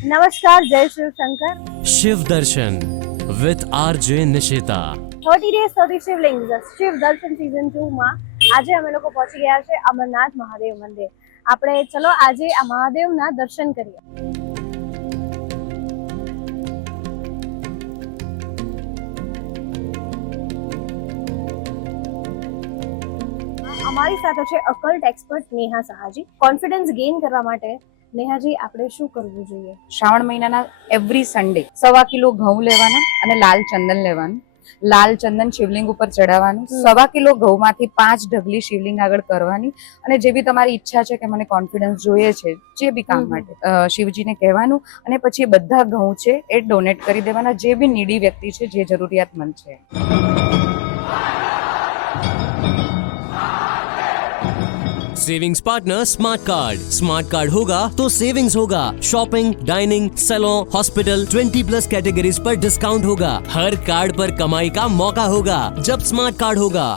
नमस्कार, जय शिव शंकर। शिव दर्शन with RJ Nishita 30 days 30 શિવલિંગ શિવ દર્શન સીઝન 2 માં આજે અમે લોકો પહોંચી ગયા છે અમરનાથ મહાદેવ મંદિર। આપણે ચલો આજે આ મહાદેવના દર્શન કરીએ। અમારી સાથે છે અકલ્ટ એક્સપર્ટ નેહા સહાજી। કોન્ફિડન્સ ગેઇન કરવા માટે નેહાજી આપણે શું કરવું જોઈએ? શ્રાવણ મહિનાના એવરી સન્ડે 1.25 કિલો ઘઉં લેવાના અને લાલ ચંદન લેવાનું। લાલ ચંદન શિવલિંગ ઉપર ચડાવવાનું। 1.25 કિલો ઘઉંમાંથી 5 ઢગલી શિવલિંગ આગળ કરવાની અને જે બી તમારી ઈચ્છા છે કે મને કોન્ફિડન્સ જોઈએ છે જે બી કામ માટે શિવજીને કહેવાનું અને પછી એ બધા ઘઉં છે એ ડોનેટ કરી દેવાના જે બી નીડી વ્યક્તિ છે જે જરૂરિયાતમંદ છે। सेविंग्स पार्टनर स्मार्ट कार्ड होगा तो सेविंग्स होगा। Shopping, dining, salon, hospital 20+ categories पर डिस्काउंट होगा। हर कार्ड पर कमाई का मौका होगा जब स्मार्ट कार्ड होगा।